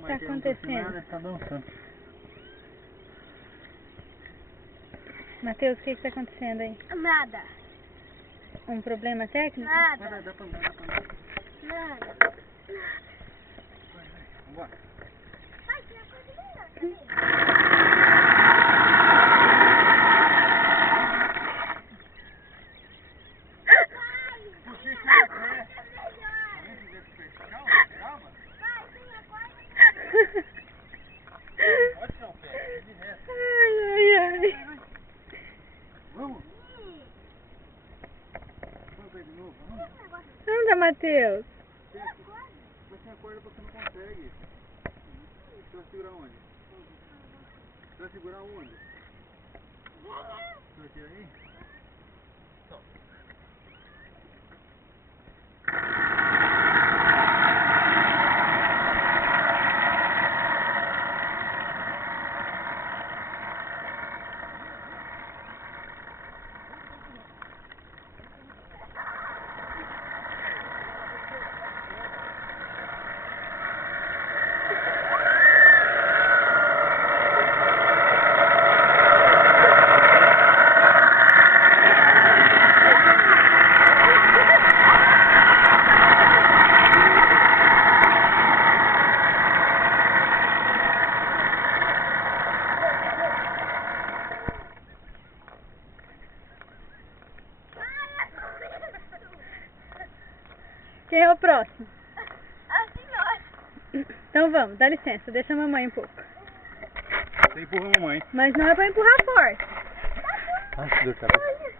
O que está acontecendo? Tá dançando. Matheus, o que está acontecendo aí? Nada. Um problema técnico? Nada. Dá pra andar. Nada. Vambora. Ai, tem uma coisa melhor. Pode ser um pé, de resto. Ai. Vamos? Vamos ver de novo? Vamos? Anda, Matheus. Mas sem a corda você não consegue. Você vai segurar onde? Você vai segurar onde? Você vai tirar aí? Quem é o próximo? A senhora. Então vamos, dá licença, deixa a mamãe um pouco. Você empurra a mamãe. Mas não é pra empurrar forte. Ai, que dor de cabeça.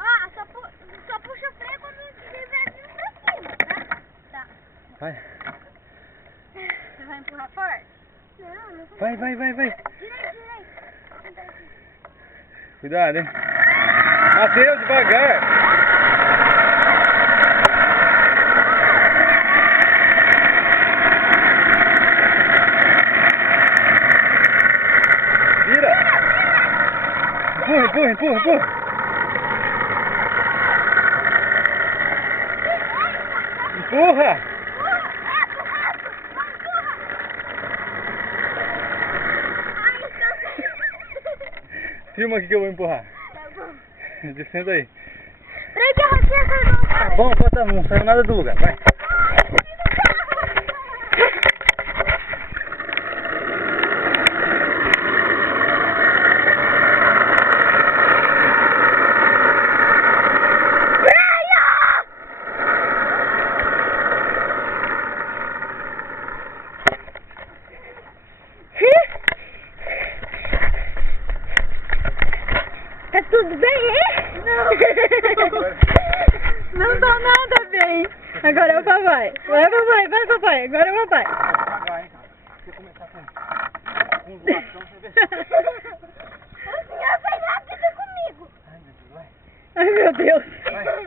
Ó, só puxa o freio quando estiver vindo pra cima, tá? Tá. Vai. Você vai empurrar forte? Não, não vou. Vai. Direito. Cuidado, hein? Matheus, devagar. Vira. Empurra. Empurra. Filma aqui que eu vou empurrar. Tá bom. Descendo aí. Peraí que a rocinha saiu do Tá bom, não saiu nada do lugar. Vai. Tá tudo bem, hein? Não tá nada bem. Agora é o papai. Vai, papai. Agora é o papai. Devagar, hein, cara. Se você começar com zoação, você vê. O senhor fez rápido comigo. Ai, meu Deus, vai. Ai, meu Deus. Vai. Vai.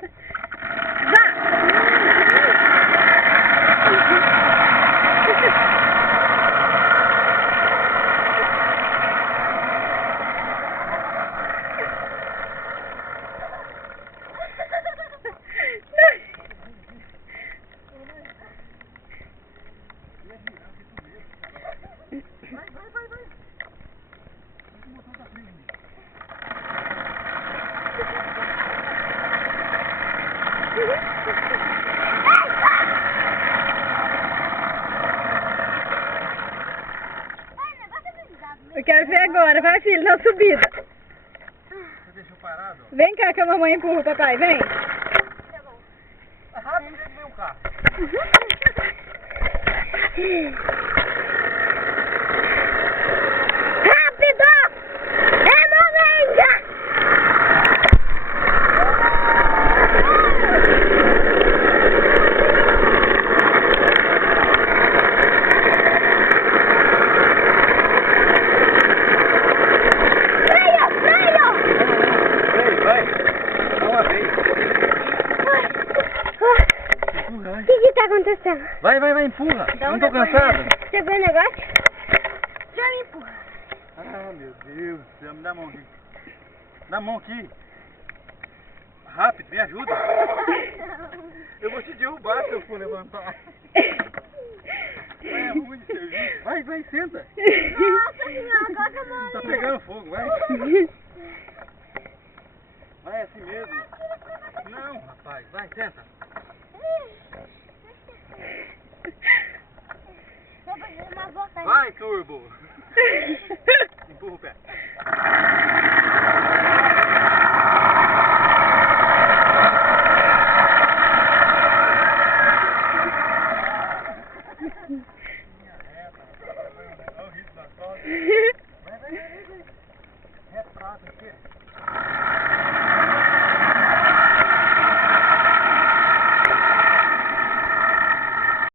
O motor tá frio, hein? Eu quero ver agora. Vai, filho, na subida. Você deixou parado? Vem cá que a mamãe empurra o papai. Vem. Tá bom. Tá rápido que veio o carro. Rápido! É momento! Vai. Dá uma vez. Empurra, vai. O que tá acontecendo? Vai, empurra. Não tô cansado. Você viu o negócio? Já me empurra. Ah, meu Deus do céu. Me dá a mão aqui. Dá a mão aqui. Rápido, me ajuda. Eu vou te derrubar se eu for levantar. Vai, muito de serviço. Vai, vai, senta. Nossa senhora, agora que eu vou Tá ali. pegando fogo, vai. Vai assim mesmo. Não, rapaz, vai, senta. Vou fazer uma volta aí. Vai, turbo. Empurra o pé. Olha o risco da sogra. Vai, vai, vai, vai. Reto, prato, aqui.